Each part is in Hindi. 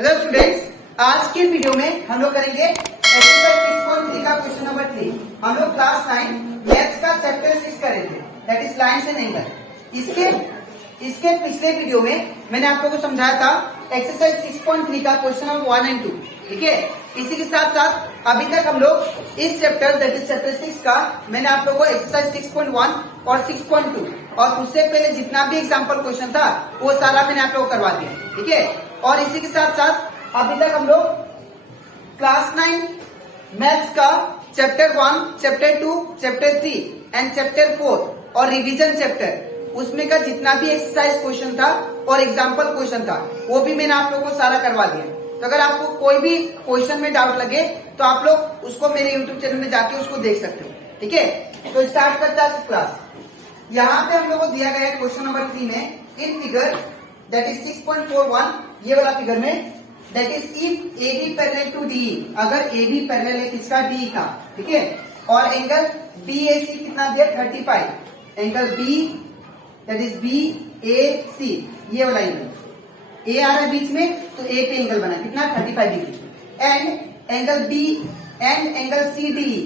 हेलो स्टूडेंट्स, आज के वीडियो में हम लोग करेंगे एक्सरसाइज 6.3 का क्वेश्चन नंबर 3। हम लोग क्लास 9 मैथ्स का चैप्टर 6 करेंगे, that is lines and angle. इसके पिछले वीडियो में मैंने आप लोगों को समझाया था एक्सरसाइज 6.3 का क्वेश्चन नंबर 1 एंड 2। ठीक है, इसी के साथ साथ अभी तक हम लोग इस चैप्टर दैट इज चैप्टर 6 का मैंने आप लोगों को एक्सरसाइज 6.1 और 6.2 और उससे पहले जितना भी एग्जाम्पल क्वेश्चन था वो सारा मैंने आप लोगों को करवा दिया। ठीक है, और इसी के साथ साथ अभी तक हम लोग क्लास 9 मैथ्स का chapter 1, chapter 2, chapter 3 and chapter 4 और रिवीजन चैप्टर उसमें का जितना भी एक्सरसाइज क्वेश्चन था और एग्जाम्पल क्वेश्चन था वो भी मैंने आप लोगों को सारा करवा दिया। तो अगर आपको कोई भी क्वेश्चन में डाउट लगे तो आप लोग उसको मेरे यूट्यूब चैनल में जाके उसको देख सकते हो। ठीक है, तो स्टार्ट करता है क्लास। यहाँ पे हम लोग को दिया गया है क्वेश्चन नंबर 3 में इन फिगर दैट इज 6.41 ये वाला फिगर में that is if AB parallel to DE, अगर AB पैरेलल है किसका DE का। ठीक है, और एंगल BAC कितना दिया 35, angle B that is BAC ये वाला एंगल A आ रहा है बीच में तो A पे एंगल बना कितना 35 degree and angle B and angle CDE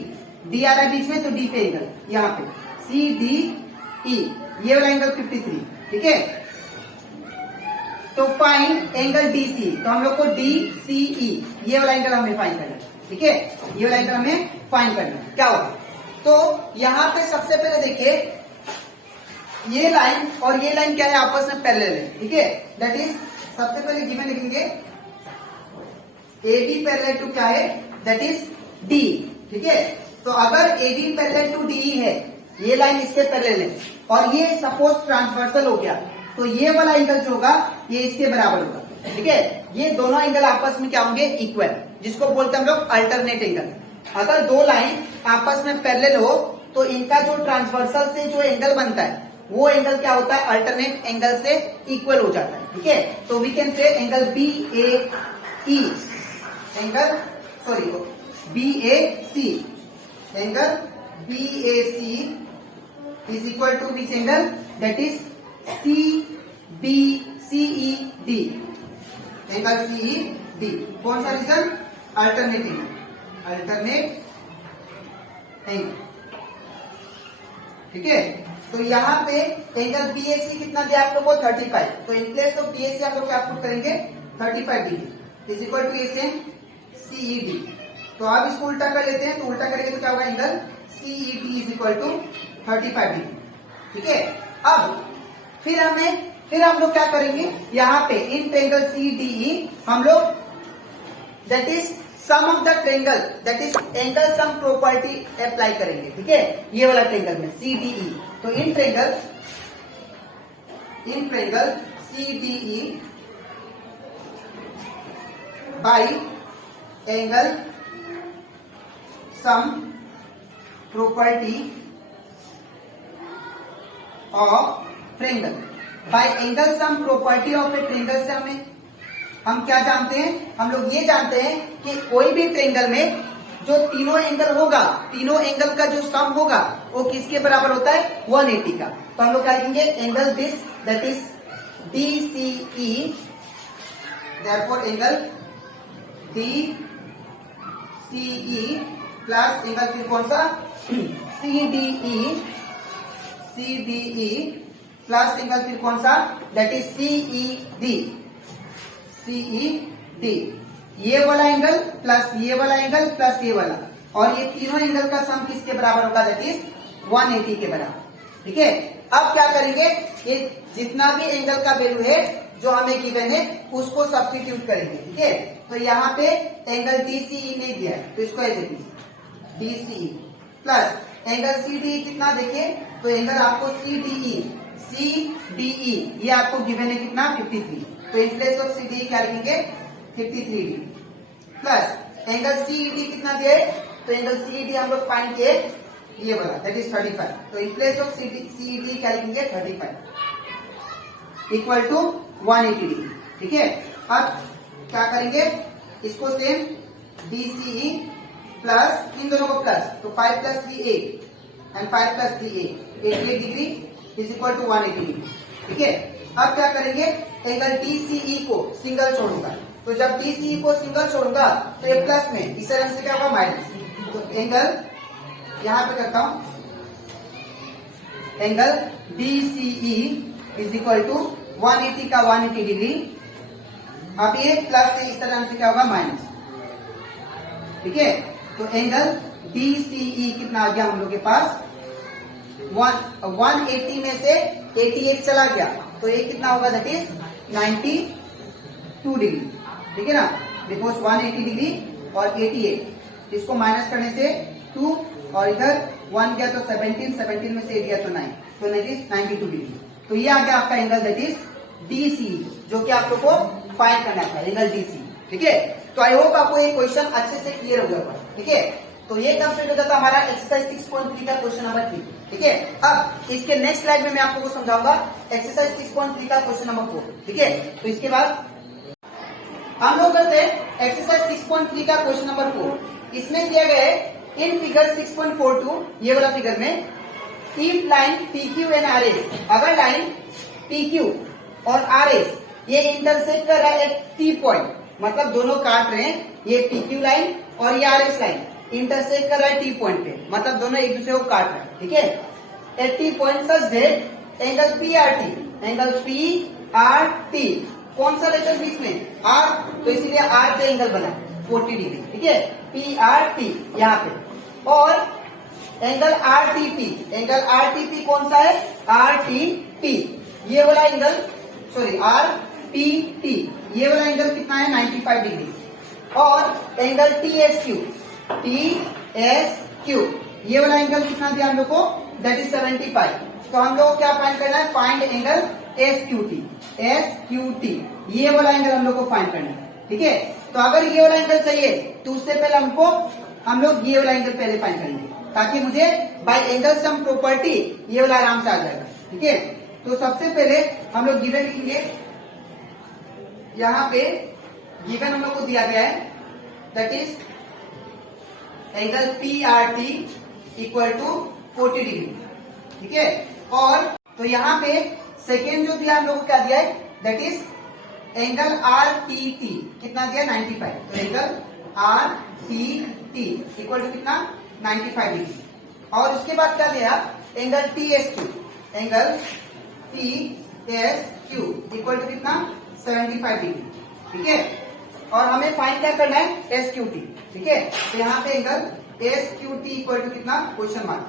D आ रहा है बीच में तो D पे एंगल यहाँ पे CDE ये वाला एंगल 53। ठीक है, तो फाइंड एंगल DC, तो हम लोग को DCE ये वाला एंगल हमें फाइंड करना है। ठीक है, ये वाला एंगल हमें फाइंड करना है। क्या होगा, तो यहाँ पे सबसे पहले देखिए ये लाइन और ये लाइन क्या है आपस में पैरेलल है। ठीक है, दैट इज सबसे पहले गिवन लिखेंगे AB पैरेलल टू क्या है दैट इज D। ठीक है, तो अगर AB पैरेलल टू DE है ये लाइन इसके पैरेलल है और ये सपोज ट्रांसवर्सल हो गया तो ये वाला एंगल जो होगा ये इसके बराबर होगा। ठीक है, ये दोनों एंगल आपस में क्या होंगे इक्वल, जिसको बोलते हैं हम लोग अल्टरनेट एंगल। अगर दो लाइन आपस में पैरेलल हो तो इनका जो ट्रांसवर्सल से जो एंगल बनता है वो एंगल क्या होता है अल्टरनेट एंगल से इक्वल हो जाता है। ठीक है, तो we can say angle BAE angle BAC angle BAC is equal to which angle that is CED angle CED। कौन सा रीजन अल्टरनेट एंगल। ठीक है, तो यहाँ पे एंगल BAC कितना दिया आप लोग को 35, तो इन प्लेस ऑफ BAC आप लोग क्या पुट करेंगे 35 degree is equal to CED। तो आप इसको उल्टा कर लेते हैं, तो उल्टा करेंगे तो क्या होगा angle CED is equal to 35 degree. ठीक है, अब फिर हम लोग क्या करेंगे यहाँ पे इन ट्रायंगल CDE हम लोग that is sum of the triangle that is angle sum property apply करेंगे। ठीक है, ये वाला ट्रायंगल में CDE, तो in triangle CDE by angle sum property of triangle. By angle sum property of a triangle से हम क्या जानते हैं, हम लोग ये जानते हैं कि कोई भी ट्रायंगल में जो तीनों एंगल होगा, तीनों एंगल का जो सम होगा वो किसके बराबर होता है 180 का। तो हम लोग क्या लिखेंगे angle this that is DCE, therefore angle DCE plus angle फिर कौन सा CDE प्लस एंगल फिर कौन सा दैट इज CED। ये वाला एंगल प्लस ये वाला एंगल प्लस ये वाला, और ये तीनों एंगल का सम किसके बराबर होगा दैट इज 180 के बराबर। ठीक है, अब क्या करेंगे ये जितना भी एंगल का वैल्यू है जो हमें गिवन है उसको सब्स्टिट्यूट करेंगे। ठीक है, तो यहाँ पे एंगल DCE नहीं दिया है तो इसको ऐसे DCE प्लस एंगल CDE कितना देखिए, तो एंगल आपको CDE ये आपको गिवन है कितना 53, तो इन प्लेस ऑफ CDE क्या लिखेंगे 53 डिग्री प्लस एंगल CED कितना दिया है, तो एंगल CED हम लोग फाइंड किए ये वाला दैट इज 35, तो इन प्लेस ऑफ CED क्या लिखेंगे 35 इक्वल टू 180 डिग्री। ठीक है, अब क्या करेंगे इसको सेम DCE प्लस इन दोनों को प्लस, तो 5 plus 3 8 and 5 plus 3 8 88 degree is equal to 180 degree. ठीक है, अब क्या करेंगे एंगल DCE को सिंगल छोड़ूंगा, तो जब DCE को सिंगल छोड़ूंगा तो ये प्लस में, इस तरह से क्या होगा माइनस। तो एंगल यहां पे करता हूं, angle DCE is equal to 180 का 180 डिग्री। अब ये प्लस से इस तरह से क्या होगा माइनस, ठीक है। तो एंगल DCE कितना आ गया हम लोग के पास, 180 में से 88 चला गया तो ये कितना होगा, दैट इज 92 डिग्री, ठीक है ना। बिकॉज 180 डिग्री और 88, इसको माइनस करने से 2 और इधर 1 गया तो 17 में से 8 गया तो 9, तो दैट इज 92 डिग्री। तो ये आ गया आपका एंगल दैट इज DCE, जो कि आप लोग को फाइंड करना था, एंगल DCE, ठीक है। तो आई होप आपको ये क्वेश्चन अच्छे से क्लियर हो गया, ठीक है। तो ये कंप्लीट हो जाता हमारा एक्सरसाइज 6.3 का क्वेश्चन नंबर 3, ठीक है। अब इसके नेक्स्ट स्लाइड में मैं आप लोगों को समझाऊंगा एक्सरसाइज 6.3 का क्वेश्चन नंबर 4, ठीक है। तो इसके बाद हम लोग करते हैं एक्सरसाइज 6.3 का क्वेश्चन नंबर 4। इसमें दिया गया है इन फिगर 6.42, ये वाला फिगर में, if line PQ and RS, अगर लाइन PQ और RS ये इंटरसेक्ट कर रहा है एक T पॉइंट, मतलब दोनों काट रहे हैं, ये PQ लाइन और ये RS लाइन इंटरसेक्ट कर रहा है T पॉइंट पे, मतलब दोनों एक दूसरे को काट रहे हैं, ठीक है। At T point such that angle PRT, angle PRT कौन सा लेटर बीच में R, तो इसीलिए R पे एंगल बना 40 डिग्री, ठीक है, PRT यहाँ पे। और एंगल RTP, एंगल RTP कौन सा है, RTP ये वाला एंगल, सॉरी RTT ये वाला एंगल कितना है 95 डिग्री। और एंगल TSQ, TSQ ये वाला एंगल कितना दिया हम लोग को, दैट इज 75। तो हम लोग को क्या फाइंड करना है, फाइंड एंगल SQT, SQT ये वाला एंगल हम लोग को फाइंड करना है, ठीक है। तो अगर ये वाला एंगल चाहिए तो उससे पहले हम लोग ये वाला एंगल पहले फाइंड करेंगे, ताकि मुझे बाय एंगल सम प्रॉपर्टी ये वाला आराम से आ जाएगा, ठीक है। तो सबसे पहले हम लोग गिवन लिखेंगे, यहाँ पे गिवन हम लोग को दिया गया है that is angle PRT equal to 40 degree, ठीक है। और तो यहाँ पे सेकेंड जो दिया हम लोग को क्या दिया है, दैट इज एंगल RTT कितना दिया 95, तो एंगल RTT इक्वल टू कितना 95 डिग्री। और उसके बाद क्या दिया, angle TSQ, angle TSQ equal to कितना 75 डिग्री, ठीक है। और हमें फाइंड क्या करना है, SQT, ठीक है। तो यहाँ पे एंगल SQT इक्वल टू कितना, क्वेश्चन मार्क।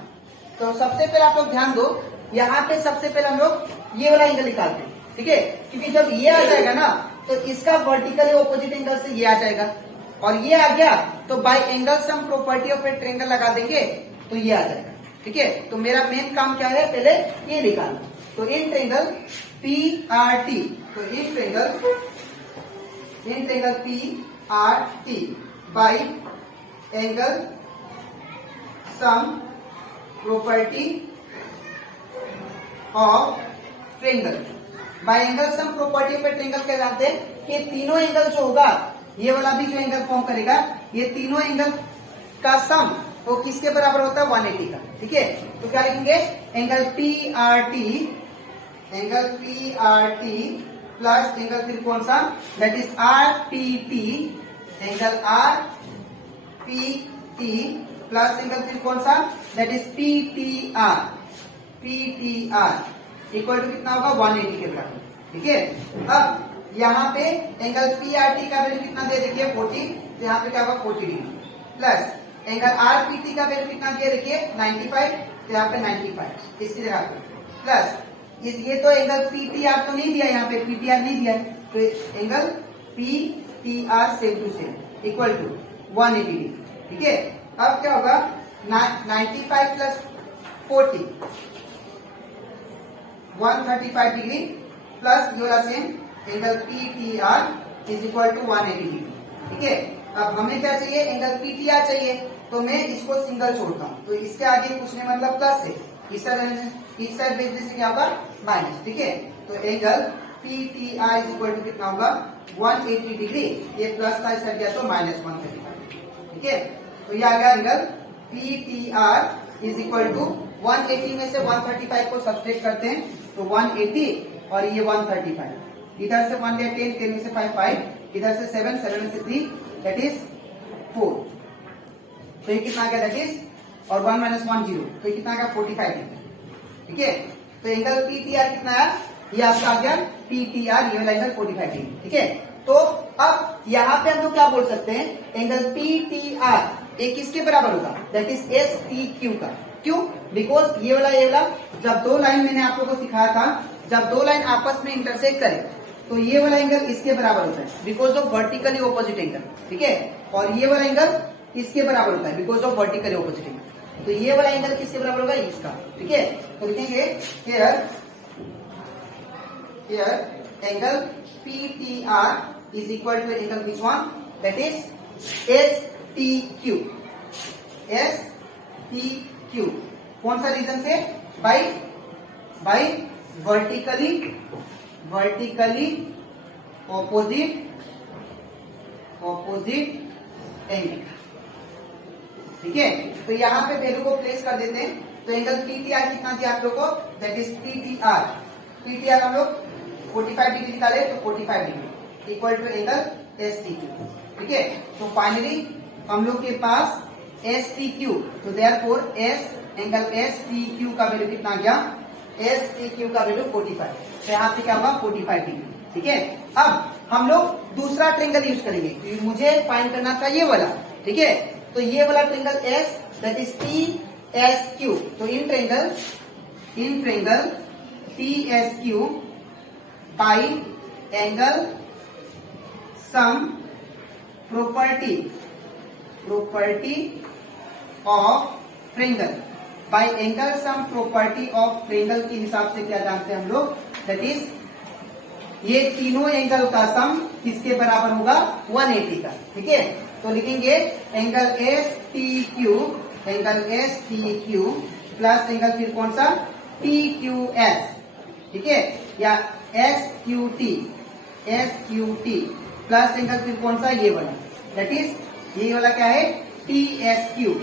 तो सबसे पहले आप लोग ध्यान दो, यहाँ पे सबसे पहले हम लोग ये वाला एंगल निकालते हैं, ठीक है, क्योंकि जब ये आ जाएगा ना तो इसका वर्टिकली ऑपोजिट एंगल से ये आ जाएगा, और ये आ गया तो bye angle sum property of a triangle लगा देंगे तो ये आ जाएगा, ठीक है। तो मेरा मेन काम क्या है, पहले ये निकालना। तो इन ट्रायंगल PRT, तो in triangle PRT bye angle sum property of triangle, by angle sum property of a triangle क्या जानते हैं कि तीनों एंगल जो होगा, ये वाला भी जो एंगल फॉर्म करेगा, ये तीनों एंगल का सम वो किसके बराबर होता है, 180 का, ठीक है। तो क्या लिखेंगे, एंगल PRT प्लस एंगल फिर कौन सा, that is RTT, angle RPT plus angle फिर कौन सा, that is PTR equal to कितना होगा 180 के बराबर, ठीक है। अब यहाँ पे एंगल PRT का वैल्यू कितना दे देखिए 40, तो यहाँ पे क्या होगा 40 डिग्री, प्लस एंगल RPT का वैल्यू कितना दिया देखिए 95, तो यहाँ पे 95 इसकी जगह पे, प्लस ये तो एंगल PTR तो नहीं दिया, यहाँ पे PTR नहीं दिया, तो angle PTR same to same equal to 180 degree, ठीक है। अब क्या होगा 95 प्लस 40 135 डिग्री, प्लस ये वाला same angle PTR is equal to 180 degree, ठीक है। अब हमें क्या चाहिए, एंगल PTR चाहिए, तो मैं इसको सिंगल छोड़ता हूँ, तो इसके आगे कुछ नहीं मतलब प्लस है, इस साइड भेजने से क्या होगा माइनस, ठीक है। तो angle PTR is equal to कितना होगा 180 डिग्री, ये प्लस था इस साइड गया तो माइनस 135, ठीक है। तो ये आ गया angle PTR is equal to 180 में से 135 को सब्सट्रैक्ट करते हैं तो 180 और ये 135, इधर से 1 10 10 में से 5 5, इधर से 7, 7 में से 3 दैट इज 4। तो ये कितना आ गया दैट इज, और 1 - 1 0, तो ये कितना आ गया 45 डिग्री। ठीक है, तो एंगल पीटीआर कितना है, ये आपका आ गया पीटीआर, ये वाला एंगल 45 डिग्री। ठीक है, तो अब यहाँ पे हम लोग क्या बोल सकते हैं, एंगल पीटीआर एक किसके बराबर होगा, that is S T Q का। क्यों, बिकॉज ये वाला जब दो लाइन मैंने आप लोगों को सिखाया था, जब दो लाइन आपस में इंटरसेक्ट करे तो ये वाला एंगल इसके बराबर होता है because of vertically opposite angle. ठीक है, और ये वाला एंगल इसके बराबर होता है because of vertically opposite angle. तो ये वाला एंगल किसके बराबर होगा, इसका। ठीक है, तो लिखेंगे here angle PTR is equal to angle which one, that is S T Q. S T Q कौन सा रीजन से, बाई वर्टिकली ऑपोजिट एंगल। ठीक है, तो यहाँ पे वैल्यू को प्लेस कर देते हैं। तो एंगल पीटीआर कितना दिया आप लोग को, दैट इज पीटीआर हम लोग 45 डिग्री निकाले, तो 45 degree equal to angle S T Q. ठीक है, तो फाइनली हम लोग के पास एस टी क्यू, तो therefore angle S T Q का वैल्यू कितना आ गया, एस टी क्यू का वैल्यू 45। तो यहाँ पे क्या होगा 45 डिग्री। ठीक है, अब हम लोग दूसरा ट्रेंगल यूज करेंगे, क्योंकि मुझे फाइंड करना था ये वाला। ठीक है, तो ये वाला triangle S that is T S Q. तो in triangle T S Q by angle sum property of triangle, by angle sum property of triangle के हिसाब से क्या जानते हैं हम लोग, दैट इज ये तीनों एंगल का सम किसके बराबर होगा, 180 का। ठीक है, तो लिखेंगे angle S T Q plus angle फिर कौन सा, टी क्यू एस। ठीक है, या S Q T plus angle फिर कौन सा, ये वाला, दैट इज ये वाला क्या है, T S Q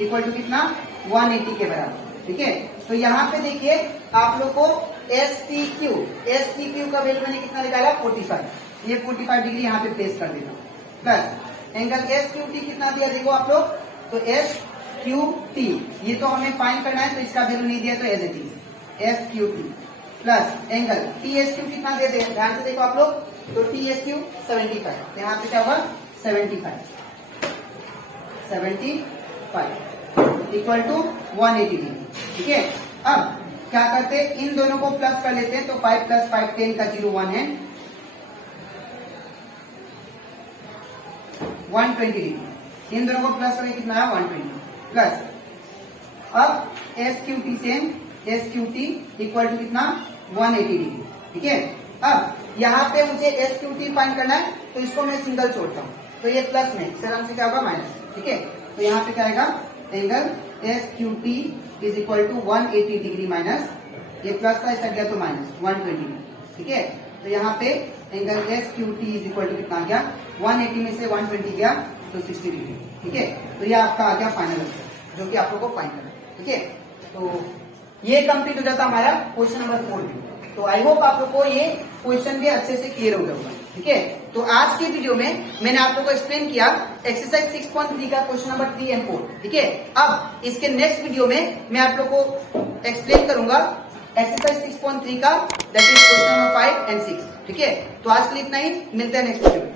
equal to कितना, 180 के बराबर। ठीक है, तो यहाँ पे देखिए आप लोग को एस टी क्यू का वैल्यू मैंने कितना निकाला, 45। ये 45 डिग्री यहाँ पे प्लेस कर देना, plus angle S Q T कितना दिया देखो आप लोग, तो एस क्यू टी ये तो हमें फाइंड करना है, तो इसका वैल्यू नहीं दिया, तो as it is S Q T plus angle T S Q कितना दे दे, ध्यान से देखो आप लोग, तो टी एस क्यू 75, यहाँ पे क्या हुआ 75 इक्वल टू 180 डिग्री। ठीक है, अब क्या करते हैं, इन दोनों को प्लस कर लेते हैं, तो 5 + 5 10 का 0 1 है, 120 डिग्री। इन दोनों को प्लस करें कितना है, 120 प्लस, अब S Q T equal to कितना, 180 डिग्री। ठीक है, अब यहाँ पे मुझे एस क्यू टी फाइंड करना है, तो इसको मैं सिंगल छोड़ता हूँ, तो ये प्लस में सरम से क्या होगा, माइनस। ठीक है, तो यहाँ पे क्या आएगा, angle S Q T is equal to 180 degree minus, ये प्लस था इसका गया तो माइनस 120 डिग्री। ठीक है, तो यहाँ पे angle S Q T is equal to कितना आ गया, 180 में से 120 गया तो 60 डिग्री। ठीक है, तो ये आपका आ गया फाइनल आंसर, जो कि आप लोगों को फाइंड करना है। ठीक है, तो ये कंप्लीट हो जाता हमारा क्वेश्चन नंबर 4 भी। तो आई होप आप लोग को ये क्वेश्चन भी अच्छे से क्लियर हो गया होगा। ठीक है, तो आज के वीडियो में मैंने आप लोग को एक्सप्लेन किया एक्सरसाइज 6.3 का क्वेश्चन नंबर 3 और 4। ठीक है, अब इसके नेक्स्ट वीडियो में मैं आप लोग को एक्सप्लेन करूंगा एक्सरसाइज 6.3 का, दैट इज क्वेश्चन नंबर 5 और 6। ठीक है, तो आज के लिए इतना ही, मिलते हैं नेक्स्ट वीडियो में।